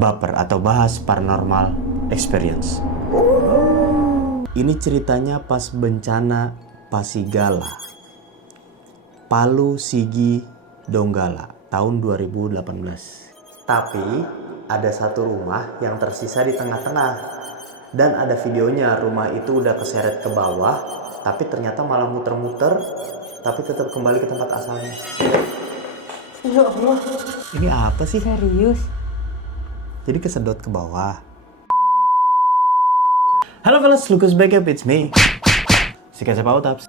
Baper atau bahas paranormal experience. Ini ceritanya pas bencana Pasigala, Palu, Sigi, Donggala tahun 2018. Tapi ada satu rumah yang tersisa di tengah-tengah. Dan ada videonya, rumah itu udah keseret ke bawah, tapi ternyata malah muter-muter, tapi tetap kembali ke tempat asalnya. Ya Allah. Ini apa sih? Serius? Jadi kesedot ke bawah. Halo fellas, Lucas back up, it's me. Si Kasep Autaps.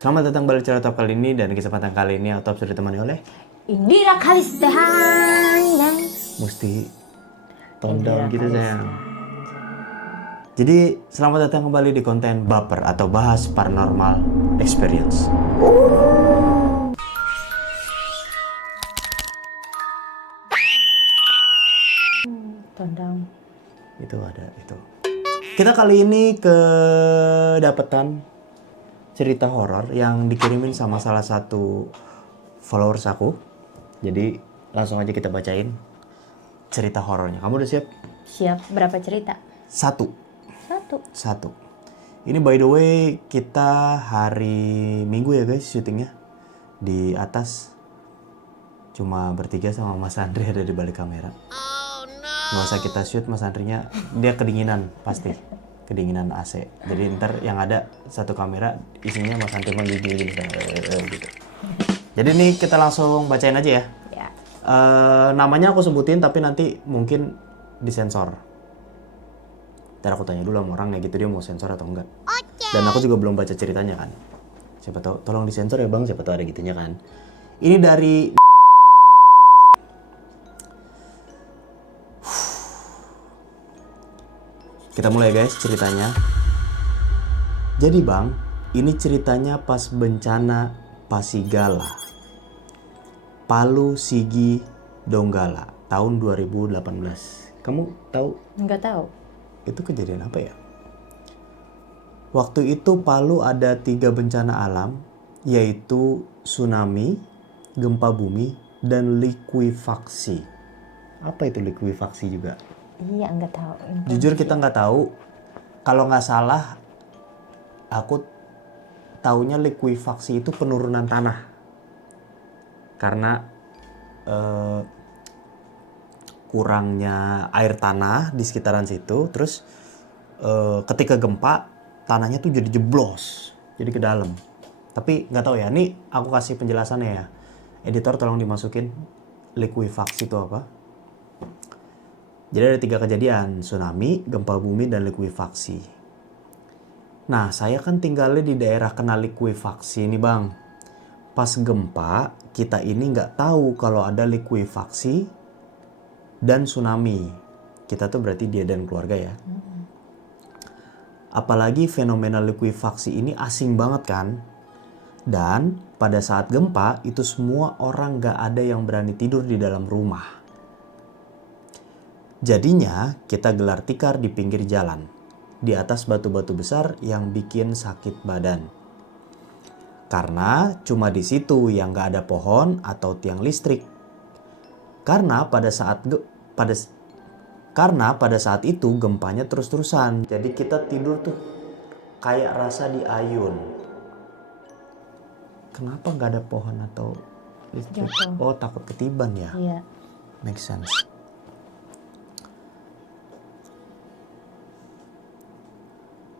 Selamat datang balik cerita kali ini, dan kesempatan kali ini Autaps sudah ditemani oleh Indira Kalistahan dan Musti tone down gitu sayang. Jadi selamat datang kembali di konten Baper atau bahas paranormal experience. Tondang. Itu ada itu. Kita kali ini kedapetan cerita horor yang dikirimin sama salah satu followers aku. Jadi langsung aja kita bacain cerita horornya. Kamu udah siap? Siap. Berapa cerita? Satu. Satu. Ini by the way kita hari Minggu ya guys syutingnya. Di atas cuma bertiga sama Mas Andri ada di balik kamera. Nggak usah kita shoot, Mas Andrinya dia kedinginan pasti. Kedinginan AC. Jadi ntar yang ada satu kamera isinya Mas Andri menggigil gitu. Jadi nih kita langsung bacain aja ya. Ya. Namanya aku sebutin tapi nanti mungkin disensor. Ntar aku tanya dulu sama orangnya gitu, dia mau sensor atau enggak. Dan aku juga belum baca ceritanya kan. Siapa tahu, tolong disensor ya bang, siapa tahu ada gitunya kan. Ini dari kita mulai guys ceritanya. Jadi bang, ini ceritanya pas bencana Pasigala, Palu, Sigi, Donggala tahun 2018. Kamu tahu Enggak tahu. itu kejadian apa ya? Waktu itu Palu ada 3 bencana alam, yaitu tsunami, gempa bumi, dan likuifaksi. Apa itu likuifaksi juga? Iya, enggak tahu. Jujur kita nggak tahu. Kalau nggak salah, aku taunya likuifaksi itu penurunan tanah. Karena kurangnya air tanah di sekitaran situ. Terus ketika gempa, tanahnya tuh jadi jeblos. Jadi ke dalam. Tapi nggak tahu ya, ini aku kasih penjelasannya ya. Editor tolong dimasukin likuifaksi itu apa. Jadi ada 3 kejadian, tsunami, gempa bumi, dan likuifaksi. Nah, saya kan tinggalnya di daerah kena likuifaksi nih bang. Pas gempa, kita ini nggak tahu kalau ada likuifaksi dan tsunami. Kita tuh berarti dia dan keluarga ya. Apalagi fenomena likuifaksi ini asing banget kan. Dan pada saat gempa, itu semua orang nggak ada yang berani tidur di dalam rumah. Jadinya kita gelar tikar di pinggir jalan, di atas batu-batu besar yang bikin sakit badan. Karena cuma di situ yang gak ada pohon atau tiang listrik. Karena pada saat itu gempanya terus-terusan. Jadi kita tidur tuh kayak rasa diayun. Kenapa gak ada pohon atau listrik? Jatuh. Oh, takut ketiban ya? Iya. Make sense.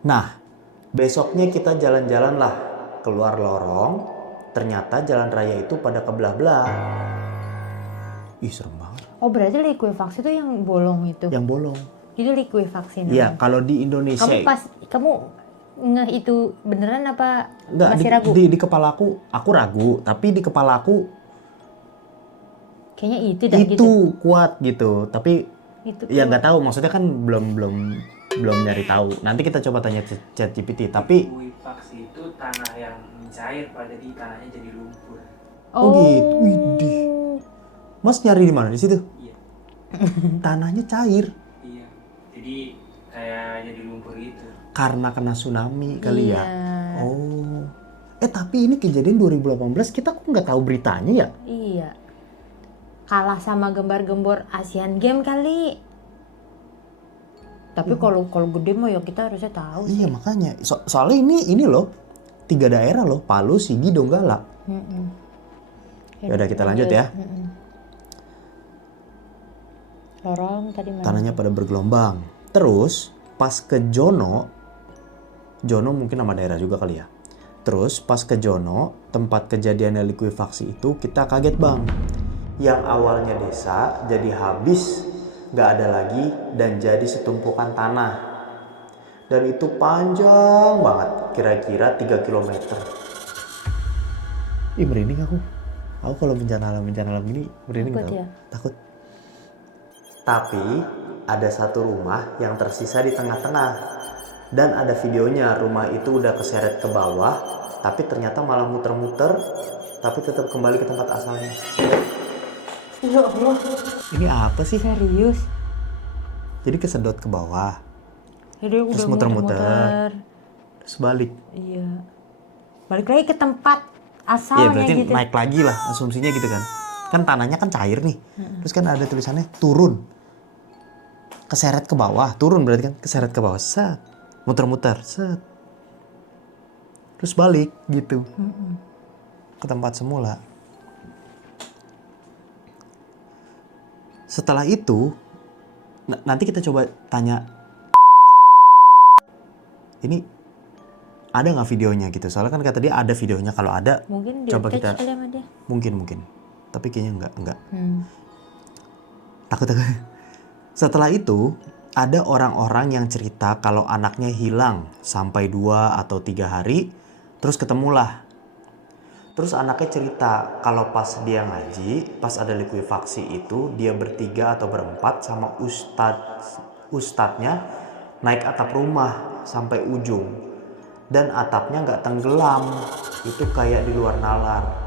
Nah, besoknya kita jalan-jalan lah keluar lorong. Ternyata jalan raya itu pada kebelah-belah. Ih, serem banget. Oh, berarti likuifaksi itu yang bolong itu. Yang bolong. Itu likuifaksi namanya. Iya, kalau di Indonesia. Kamu ngeh itu beneran apa enggak, masih ragu? Di kepala aku ragu, tapi di kepala aku Kayaknya itu dah itu gitu. kuat gitu. Tapi Itu ya nggak tahu, maksudnya kan belum nyari tahu. Nanti kita coba tanya ChatGPT. Tapi likuifaksi itu tanah yang mencair, jadi tanahnya jadi lumpur. Oh gitu. Widih. Mas nyari di mana? Di situ? Iya. Tanahnya cair. Iya. Jadi kayak jadi lumpur gitu. Karena kena tsunami kali ya. Iya. Oh. Tapi ini kejadian 2018, kita kok nggak tahu beritanya ya? Iya. Kalah sama gembar-gembor Asian Game kali. Tapi kalau gede mah ya kita harusnya tahu sih. Iya makanya. Soalnya ini loh 3 daerah loh, Palu, Sigi, Donggala. Ya udah kita lanjut ya. Lorong tadi mana? Tanahnya pada bergelombang. Terus pas ke Jono mungkin nama daerah juga kali ya. Terus pas ke Jono, tempat kejadiannya likuifaksi itu, kita kaget bang. Yang awalnya desa jadi habis, gak ada lagi dan jadi setumpukan tanah. Dan itu panjang banget, kira-kira 3 kilometer. Ih merinding aku. Aku kalau bencana alam gini merinding Takut tau. ya? Takut. Tapi ada satu rumah yang tersisa di tengah-tengah. Dan ada videonya, rumah itu udah keseret ke bawah, tapi ternyata malah muter-muter, tapi tetap kembali ke tempat asalnya. Ya Allah. Ini apa sih? Serius? Jadi kesedot ke bawah, Jadi udah terus muter-muter, muter-muter. terus balik. Iya. Balik lagi ke tempat Iya asalnya berarti gitu. naik lagi lah, asumsinya gitu kan. Kan tanahnya kan cair nih, terus kan ada tulisannya turun. Keseret ke bawah, turun berarti kan, keseret ke bawah, set. Muter-muter, set. Terus balik gitu. Ke tempat semula. Setelah itu, nanti kita coba tanya, ini ada nggak videonya gitu? Soalnya kan kata dia ada videonya. Kalau ada, Mungkin coba di-attach kita. kali sama dia. Mungkin. Tapi kayaknya enggak. Takut. Setelah itu, ada orang-orang yang cerita kalau anaknya hilang sampai 2 atau 3 hari, terus ketemulah. Terus anaknya cerita kalau pas dia ngaji, pas ada likuifaksi itu, dia bertiga atau berempat sama ustadznya naik atap rumah sampai ujung. Dan atapnya nggak tenggelam, itu kayak di luar nalar.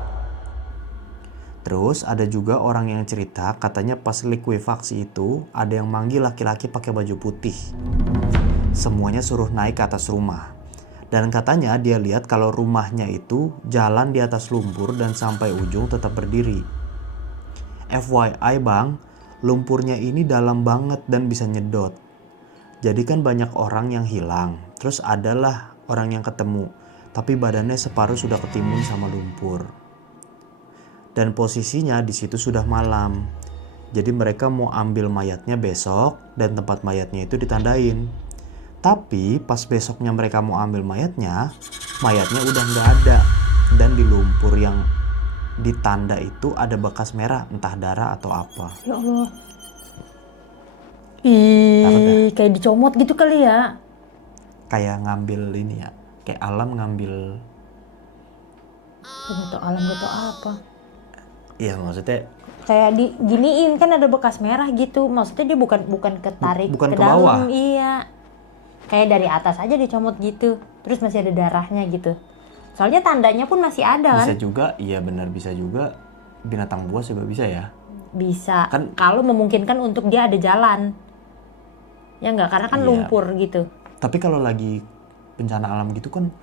Terus ada juga orang yang cerita katanya pas likuifaksi itu ada yang manggil laki-laki pakai baju putih. Semuanya suruh naik ke atas rumah. Dan katanya dia lihat kalau rumahnya itu jalan di atas lumpur dan sampai ujung tetap berdiri. FYI bang, lumpurnya ini dalam banget dan bisa nyedot. Jadi kan banyak orang yang hilang, terus adalah orang yang ketemu, tapi badannya separuh sudah ketimbun sama lumpur. Dan posisinya di situ sudah malam. Jadi mereka mau ambil mayatnya besok dan tempat mayatnya itu ditandain. Tapi pas besoknya mereka mau ambil mayatnya udah nggak ada. Dan di lumpur yang ditanda itu ada bekas merah, entah darah atau apa. Ya Allah. Takut Ih, kayak dicomot gitu kali ya. Kayak ngambil ini ya, kayak alam ngambil. Gak tau alam, gak tau apa. Iya maksudnya Kayak diginiin kan ada bekas merah gitu. Maksudnya dia bukan ketarik bukan ke ke bawah. dalam. Iya. Kayak dari atas aja dicomot gitu. Terus masih ada darahnya gitu. Soalnya tandanya pun masih ada kan. bisa juga, iya benar bisa juga binatang buas juga bisa ya. Bisa. Kan- Kalau memungkinkan untuk dia ada jalan. Ya enggak, karena kan Iya. lumpur gitu. Tapi kalau lagi bencana alam gitu kan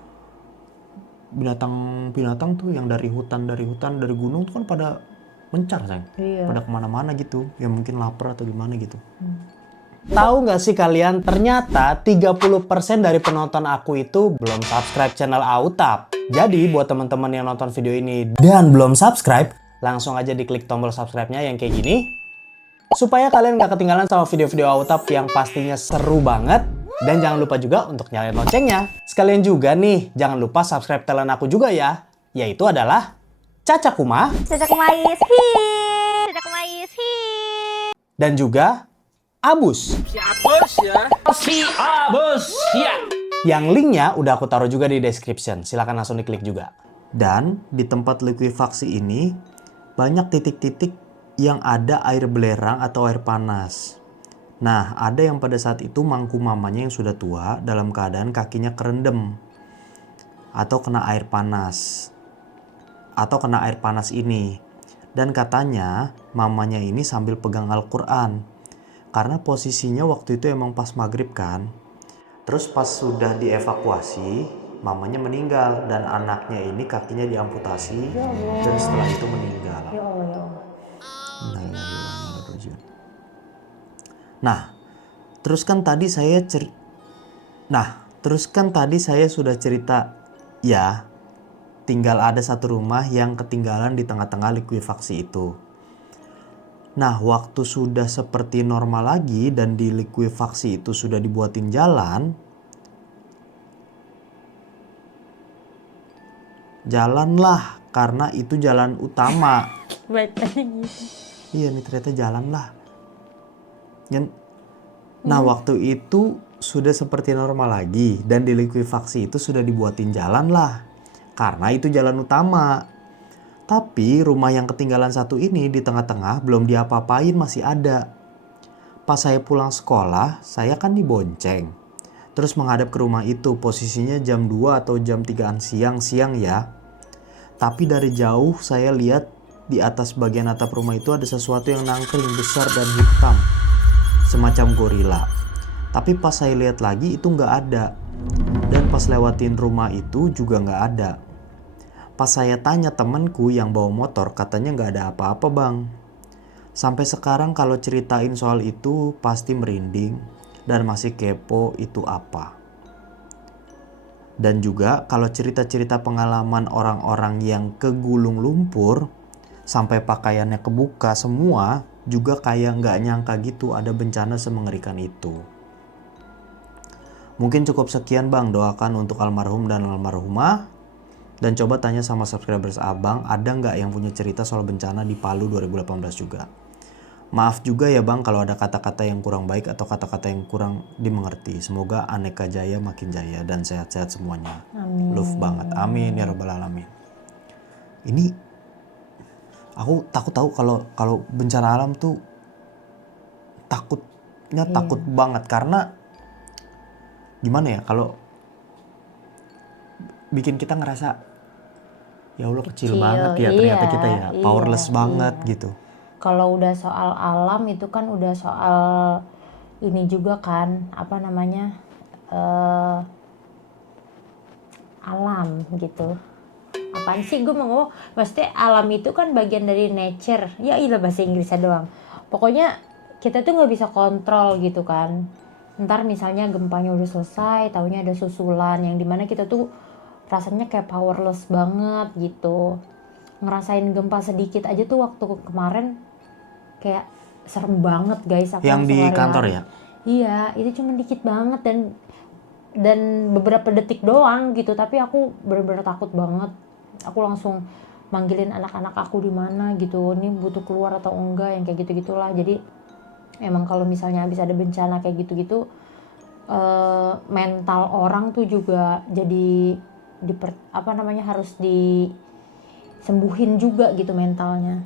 binatang tuh yang dari hutan, dari gunung tuh kan pada mencar sayang. Iya. Pada kemana-mana gitu. Ya mungkin lapar atau gimana gitu. Tahu nggak sih kalian, ternyata 30% dari penonton aku itu belum subscribe channel Autap. Jadi buat teman-teman yang nonton video ini dan belum subscribe, langsung aja diklik tombol subscribe-nya yang kayak gini. Supaya kalian nggak ketinggalan sama video-video Autap yang pastinya seru banget. Dan jangan lupa juga untuk nyalain loncengnya. Sekalian juga nih, jangan lupa subscribe talent aku juga ya. Yaitu adalah Caca Kuma. Cacak mais. Cacak mais. Dan juga Abus. Yang linknya udah aku taruh juga di description. Silahkan langsung diklik juga. Dan di tempat likuifaksi ini banyak titik-titik yang ada air belerang atau air panas. Nah, ada yang pada saat itu mangku mamanya yang sudah tua dalam keadaan kakinya kerendam atau kena air panas. Atau kena air panas ini. Dan katanya mamanya ini sambil pegang Al-Quran. Karena posisinya waktu itu emang pas maghrib kan. Terus pas sudah dievakuasi, mamanya meninggal dan anaknya ini kakinya diamputasi Ya Allah. dan setelah itu meninggal. Ya Allah, ya Allah. Innalillahi wa inna ilaihi raji'un. Nah, terus kan tadi saya sudah cerita ya, tinggal ada satu rumah yang ketinggalan di tengah-tengah likuifaksi itu. Nah, waktu sudah seperti normal lagi dan di likuifaksi itu sudah dibuatin jalan, jalanlah karena itu jalan utama. Bacanya gitu. Iya nih ternyata jalan lah. Nah waktu itu sudah seperti normal lagi dan di likuifaksi itu sudah dibuatin jalan lah. Karena itu jalan utama. Tapi rumah yang ketinggalan satu ini di tengah-tengah belum diapa-apain masih ada. Pas saya pulang sekolah, saya kan dibonceng. Terus menghadap ke rumah itu, posisinya jam 2 atau jam 3-an siang ya. Tapi dari jauh saya lihat di atas bagian atap rumah itu ada sesuatu yang nangkring besar dan hitam. Semacam gorila. Tapi pas saya lihat lagi itu nggak ada. Dan pas lewatin rumah itu juga nggak ada. Pas saya tanya temanku yang bawa motor, katanya nggak ada apa-apa bang. Sampai sekarang kalau ceritain soal itu pasti merinding dan masih kepo itu apa. Dan juga kalau cerita-cerita pengalaman orang-orang yang kegulung lumpur sampai pakaiannya kebuka semua juga kayak nggak nyangka gitu ada bencana semengerikan itu. Mungkin cukup sekian bang, doakan untuk almarhum dan almarhumah. Dan coba tanya sama subscribers abang, ada nggak yang punya cerita soal bencana di Palu 2018 juga. Maaf juga ya bang kalau ada kata-kata yang kurang baik atau kata-kata yang kurang dimengerti. Semoga Aneka Jaya makin jaya dan sehat-sehat semuanya. Amin. Love banget, amin ya rabbal alamin. Ini aku tahu kalau bencana alam tuh takut banget karena gimana ya, kalau bikin kita ngerasa ya Allah kecil banget ya ternyata kita ya, powerless banget gitu. Kalau udah soal alam itu kan udah soal ini juga kan, apa namanya, alam gitu. Apaan sih gue mau ngomong, maksudnya alam itu kan bagian dari nature. Ya iya bahasa Inggrisnya doang. Pokoknya kita tuh nggak bisa kontrol gitu kan. Ntar misalnya gempanya udah selesai, taunya ada susulan yang dimana kita tuh rasanya kayak powerless banget gitu. Ngerasain gempa sedikit aja tuh waktu kemarin kayak serem banget guys. Aku Yang di langsung kantor lari-lari. ya? Iya, itu cuma dikit banget dan beberapa detik doang gitu, tapi aku bener-bener takut banget. Aku langsung manggilin anak-anak aku di mana gitu, ini butuh keluar atau enggak, yang kayak gitu-gitulah. Jadi emang kalau misalnya habis ada bencana kayak gitu-gitu, mental orang tuh juga jadi harus disembuhin juga gitu mentalnya.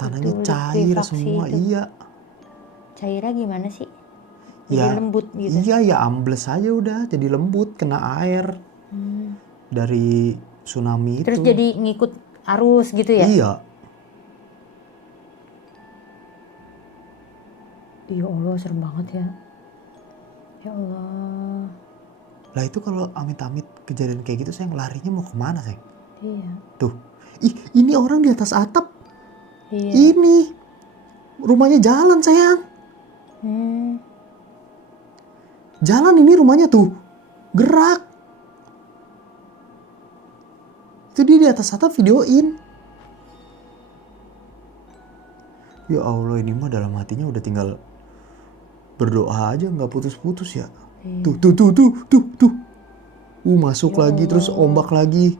Tanahnya Itu cair likuifaksi semua, itu. iya. Cairnya gimana sih? Jadi Ya, lembut gitu. iya ya ambles aja udah jadi lembut kena air dari tsunami Terus itu. jadi ngikut arus gitu ya? Iya. Ya Allah, serem banget ya. Ya Allah. Lah itu kalau amit-amit kejadian kayak gitu sayang, larinya mau kemana sayang? Iya. Tuh, ini orang di atas atap. Iya. Ini rumahnya jalan sayang. Jalan ini rumahnya tuh gerak. Itu dia di atas atap videoin. Ya Allah, ini mah dalam hatinya udah tinggal berdoa aja nggak putus-putus ya. Tuh. Masuk Ya lagi terus Allah. ombak lagi.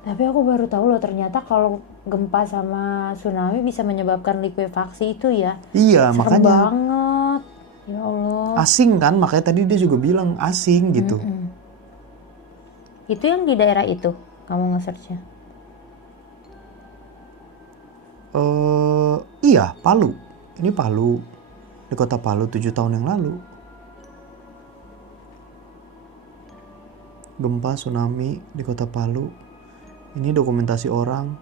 Tapi aku baru tahu loh ternyata kalau gempa sama tsunami bisa menyebabkan likuifaksi itu ya. Iya, Serem makanya banget. Ya Allah. asing kan, makanya tadi dia juga bilang asing gitu. Itu yang di daerah itu kamu nge-searchnya? Iya, Palu. Ini Palu. Di kota Palu 7 tahun yang lalu. Gempa tsunami di kota Palu. Ini dokumentasi orang.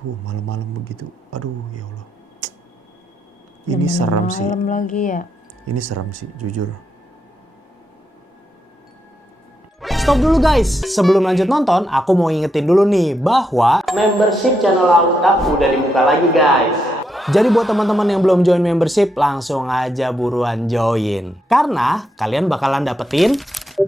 Tuh malam-malam begitu. Aduh ya Allah. Ini Dan serem sih. malam lagi ya. Ini serem sih jujur. Stop dulu guys, sebelum lanjut nonton, aku mau ingetin dulu nih bahwa membership channel Autab udah dibuka lagi guys. Jadi buat teman-teman yang belum join membership, langsung aja buruan join. Karena kalian bakalan dapetin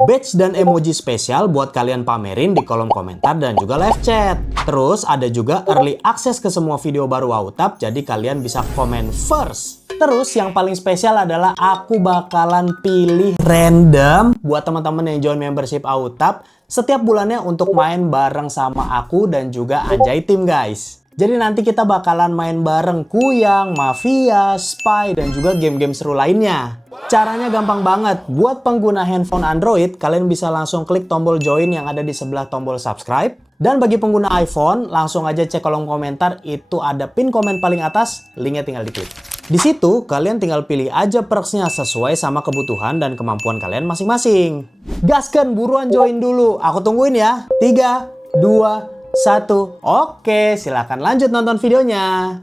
badge dan emoji spesial buat kalian pamerin di kolom komentar dan juga live chat. Terus ada juga early access ke semua video baru Autab, jadi kalian bisa komen first. Terus yang paling spesial adalah aku bakalan pilih random buat teman-teman yang join membership Autab setiap bulannya untuk main bareng sama aku dan juga Anjay Team guys. Jadi nanti kita bakalan main bareng Kuyang, Mafia, Spy, dan juga game-game seru lainnya. Caranya gampang banget. Buat pengguna handphone Android, kalian bisa langsung klik tombol join yang ada di sebelah tombol subscribe. Dan bagi pengguna iPhone, langsung aja cek kolom komentar, itu ada pin komen paling atas, linknya tinggal diklik. Di situ, kalian tinggal pilih aja perksnya sesuai sama kebutuhan dan kemampuan kalian masing-masing. Gaskan, buruan join dulu. Aku tungguin ya. 3, 2, 1. Oke, silakan lanjut nonton videonya.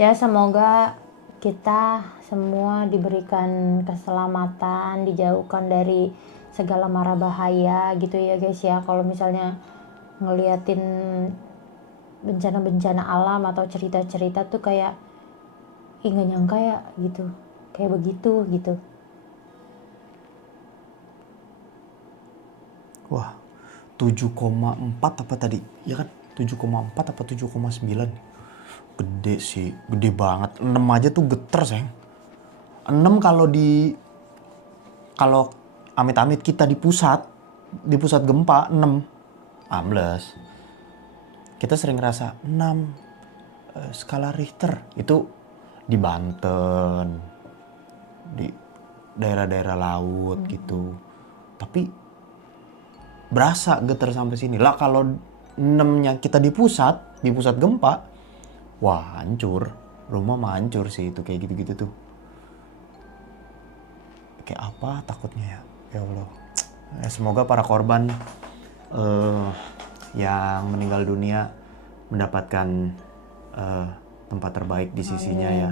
Ya semoga kita semua diberikan keselamatan, dijauhkan dari segala mara bahaya gitu ya guys ya. Kalau misalnya ngeliatin bencana-bencana alam atau cerita-cerita tuh kayak nggak nyangka ya gitu, kayak begitu gitu. Wah, 7,4 apa tadi? Ya kan? 7,4 apa 7,9? Gede sih, gede banget. 6 aja tuh geter, sayang. 6 kalau amit-amit kita di pusat gempa 6. Ambles. Kita sering ngerasa 6 skala Richter. Itu di Banten, di daerah-daerah laut gitu. Tapi berasa getar sampai sini lah. Kalau 6-nya kita di pusat gempa, wah hancur, rumah mah hancur sih itu kayak gitu-gitu tuh. Kayak apa takutnya ya Allah. Semoga para korban yang meninggal dunia mendapatkan tempat terbaik di sisinya ya.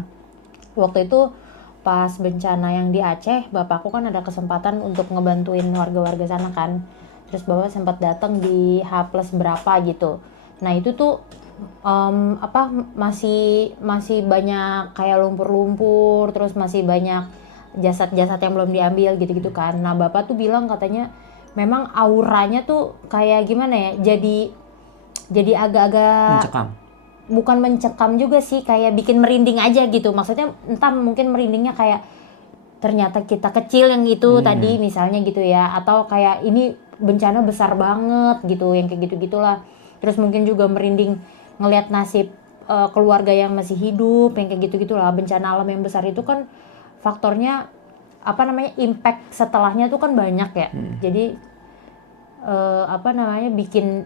Waktu itu pas bencana yang di Aceh, bapakku kan ada kesempatan untuk ngebantuin warga-warga sana kan. Terus bapak sempat datang di H+ berapa gitu. Nah itu tuh masih banyak kayak lumpur-lumpur, terus masih banyak jasad-jasad yang belum diambil gitu-gitu kan. Nah bapak tuh bilang katanya memang auranya tuh kayak gimana ya, jadi agak-agak Mencekam. bukan mencekam juga sih, kayak bikin merinding aja gitu. Maksudnya entah mungkin merindingnya kayak ternyata kita kecil yang itu tadi misalnya gitu ya, atau kayak ini bencana besar banget gitu, yang kayak gitu-gitulah. Terus mungkin juga merinding ngelihat nasib keluarga yang masih hidup, yang kayak gitu-gitulah. Bencana alam yang besar itu kan faktornya impact setelahnya tuh kan banyak ya. Jadi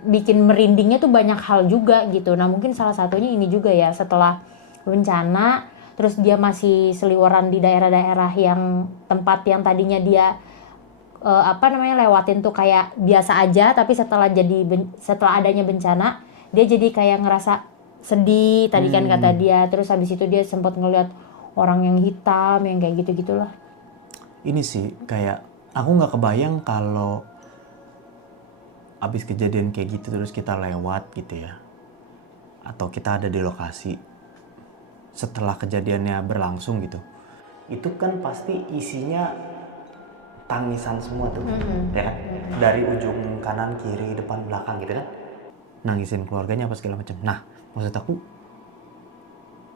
bikin merindingnya tuh banyak hal juga gitu. Nah mungkin salah satunya ini juga ya, setelah bencana terus dia masih seliweran di daerah-daerah yang tempat yang tadinya dia lewatin tuh kayak biasa aja, tapi setelah adanya bencana dia jadi kayak ngerasa sedih tadi kan kata dia. Terus habis itu dia sempat ngeliat orang yang hitam yang kayak gitu-gitulah. Ini sih kayak aku nggak kebayang kalau abis kejadian kayak gitu terus kita lewat gitu ya, atau kita ada di lokasi setelah kejadiannya berlangsung gitu, itu kan pasti isinya tangisan semua tuh, ya kan? Dari ujung kanan, kiri, depan, belakang gitu kan, nangisin keluarganya apa segala macam. Nah, maksud aku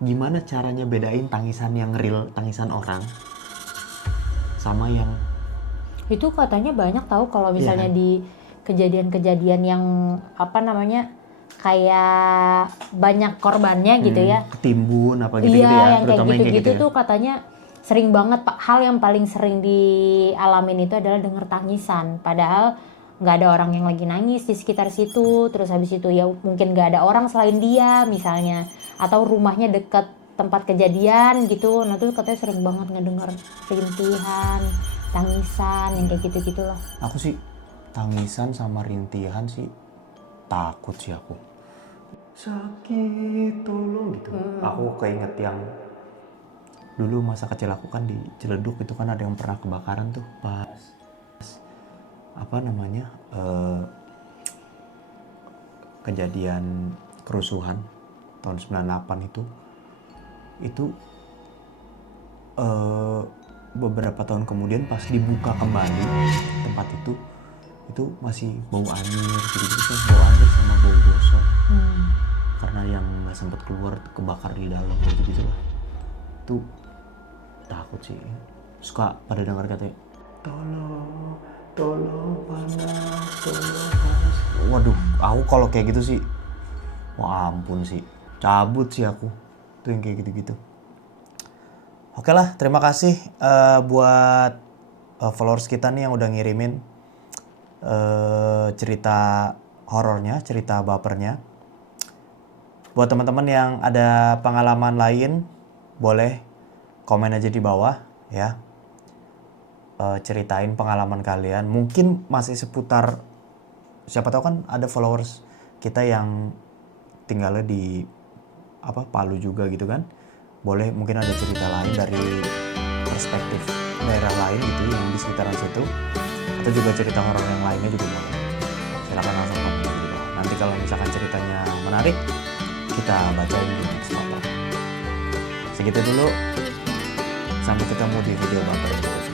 gimana caranya bedain tangisan yang real, tangisan orang sama yang Itu katanya banyak tahu kalau misalnya di kejadian-kejadian yang kayak banyak korbannya gitu ya. ketimbun apa gitu-gitu Iya, ya, yang kayak terutama yang gitu-gitu kayak gitu tuh katanya sering banget. Hal yang paling sering dialamin itu adalah denger tangisan. Padahal nggak ada orang yang lagi nangis di sekitar situ. Terus habis itu ya mungkin nggak ada orang selain dia misalnya. Atau rumahnya deket tempat kejadian gitu. Nah tuh katanya sering banget ngedenger rintihan, tangisan, yang kayak gitu-gitulah. Aku sih tangisan sama rintihan sih takut sih aku. Sakit tolong gitu. Aku keinget yang dulu masa kecil aku kan di Ciledug itu kan ada yang pernah kebakaran tuh pas apa namanya kejadian kerusuhan tahun 98 itu beberapa tahun kemudian pas dibuka kembali tempat itu masih bau anjir gitu bau anjir sama bau gosong karena yang nggak sempat keluar kebakar di dalam gitu lah. Itu takut sih, suka pada dengar katanya tolong panas. Waduh, aku kalau kayak gitu sih wah ampun sih, cabut sih aku tuh yang kayak gitu-gitu. Oke lah, terima kasih buat followers kita nih yang udah ngirimin cerita horornya, cerita bapernya. Buat teman-teman yang ada pengalaman lain, boleh komen aja di bawah ya. Ceritain pengalaman kalian. Mungkin masih seputar, siapa tahu kan ada followers kita yang tinggalnya di Palu juga gitu kan. Boleh mungkin ada cerita lain dari perspektif daerah lain gitu yang di sekitaran situ, atau juga cerita horor yang lainnya juga boleh. Silakan langsung komen di bawah. Nanti kalau misalkan ceritanya menarik, kita bacain di kesempatan. Segitu dulu. Sampai ketemu di video baper berikutnya.